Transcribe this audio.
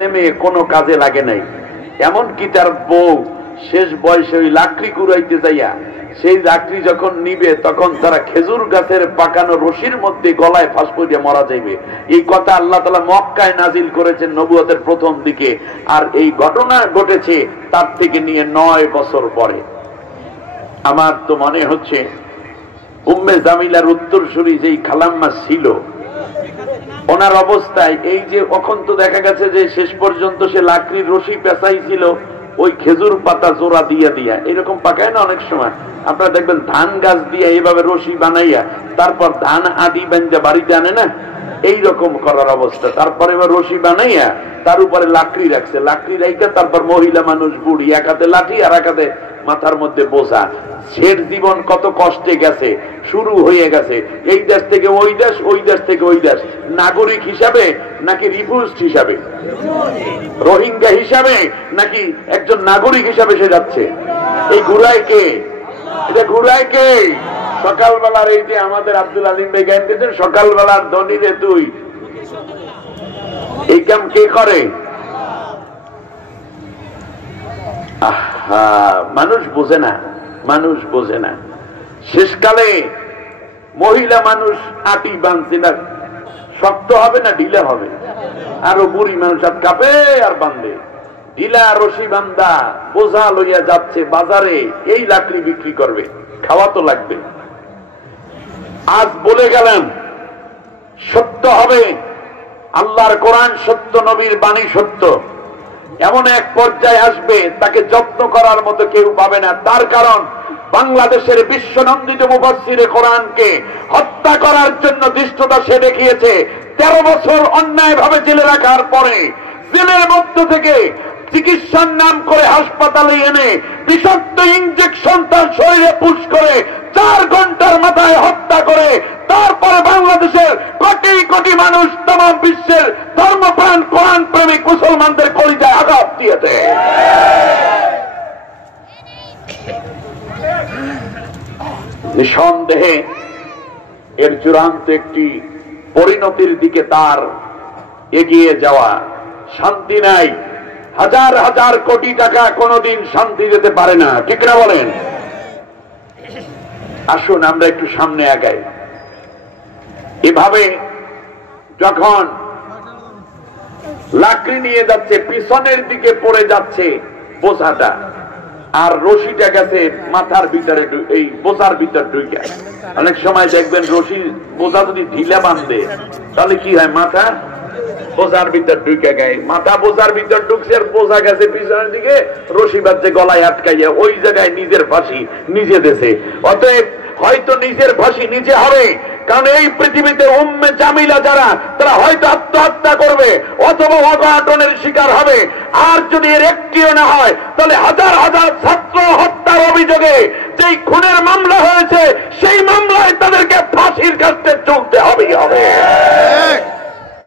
মেয়ে কোনো কাজে লাগে নাই, এমনকি তার বউ শেষ বয়সে ওই লাকড়ি কুড়াইতে যাইয়া সেই লাকড়ি যখন নিবে তখন তারা খেজুর গাছের পাকানো রশির মধ্যে গলায় ফাঁস করে মারা যাইবে। এই কথা আল্লাহ তাআলা মক্কায় নাজিল করেছেন নবুয়তের প্রথম দিকে, আর এই ঘটনা ঘটেছে তার থেকে নিয়ে 9 বছর পরে। আমার তো মনে হচ্ছে উম্মে জামিলার উত্তরসূরি যেই খালাম্মা ছিল ওনার অবস্থায় এই যে এখন তো দেখা গেছে যে শেষ পর্যন্ত সে লাকড়ির রশি পেঁচাইছিল ওই খেজুর পাতা জোড়া দিয়া দিয়া, এরকম পাকায় না অনেক সময় আপনারা দেখবেন ধান গাছ দিয়ে এইভাবে রশি বানাইয়া তারপর ধান আদি বান্ধা বাড়িতে আনে না, এইরকম করার অবস্থা। তারপরে এবার রশি বানাইয়া তার উপরে লাকড়ি রাখছে, লাকড়ি রাইকা তারপর মহিলা মানুষ বুড়ি, এক হাতে লাঠি আর এক হাতে মাথার মধ্যে বোঝা। শের জীবন কত কষ্টে গেছে, শুরু হয়ে গেছে এই দেশ থেকে ওই দেশ, ওই দেশ থেকে ওই দেশ, নাগরিক হিসাবে নাকি রিফিউজড হিসাবে, রোহিঙ্গা হিসাবে নাকি একজন নাগরিক হিসাবে সে যাচ্ছে। এই ঘুরায় কে? এটা ঘুরায় কে? সকালবেলার এই যে আমাদের আব্দুল আলিম ভাই গান দিয়েছেন সকালবেলার ধনী রে তুই, এই কাম কে করে? মানুষ বোঝে না, মানুষ বোঝে না। শেষকালে মহিলা মানুষ আটি বাঁধছে না, শক্ত হবে না ঢিলা হবে, আরো বুড়ি মানুষ আর কাঁপে আর বাঁধে, ঢিলা রশি বান্ধা বোঝা লইয়া যাচ্ছে বাজারে, এই লাকড়ি বিক্রি করবে, খাওয়া তো লাগবে। আজ বলে গেলেন সত্য হবে, আল্লাহর কোরআন সত্য, নবীর বাণী সত্য। এমন এক পর্যায়ে আসবে তাকে যত্ন করার মতো কেউ পাবে না। তার কারণ বাংলাদেশের বিশ্বনন্দিত মুফাসসিরে কোরআনকে হত্যা করার জন্য ধৃষ্টতা সে দেখিয়েছে। 13 বছর অন্যায় ভাবে জেলে রাখার পরে জেলের মধ্য থেকে চিকিৎসার নাম করে হাসপাতালে এনে বিষাক্ত ইনজেকশন তার শরীরে পুশ করে 4 ঘন্টার মাথায় হত্যা করে তারপরে বাংলাদেশের কোটি কোটি মানুষ তমাম বিশ্বের ধর্মপ্রাণ কোরআন প্রেমিক মুসলমানদের কলিজায় আঘাত দিয়েছে। নিঃসন্দেহে এর চূড়ান্ত একটি পরিণতির দিকে তার এগিয়ে যাওয়া। শান্তি নাই, হাজার হাজার কোটি টাকা কোনদিন শান্তি দিতে পারে না, ঠিক না বলেন? আসুন আমরা একটু সামনে আগাই। এভাবে যখন লাকড়ি নিয়ে যাচ্ছে পিছনের দিকে পড়ে যাচ্ছে বোঝাটা, আর রশিটা গেছে মাথার ভিতরে, এই বোঝার ভিতর ঢুকে। অনেক সময় দেখবেন রশি বোঝা যদি ঢিলা বাঁধে তাহলে কি হয়, মাথা বোঝার ভিতর ঢুকে গায়, মাথা বোঝার ভিতর ঢুকছে আর বোঝা গেছে পিছনের দিকে, রশি বাঁধছে গলায় আটকাইয়া, ওই জায়গায় নিজের ফাঁসি নিজে দেশে। অতএব হয়তো নিজের ফাঁসি নিজে হবে, কারণ এই পৃথিবীতে উম্মে জামিলা যারা তারা হয়তো আত্মহত্যা করবে অথবা অঘটনের শিকার হবে। আর যদি এর একটিও না হয় তাহলে হাজার হাজার ছাত্র হত্যার অভিযোগে যেই খুনের মামলা হয়েছে সেই মামলায় তাদেরকে ফাঁসির কাছে চলতে হবেই হবে।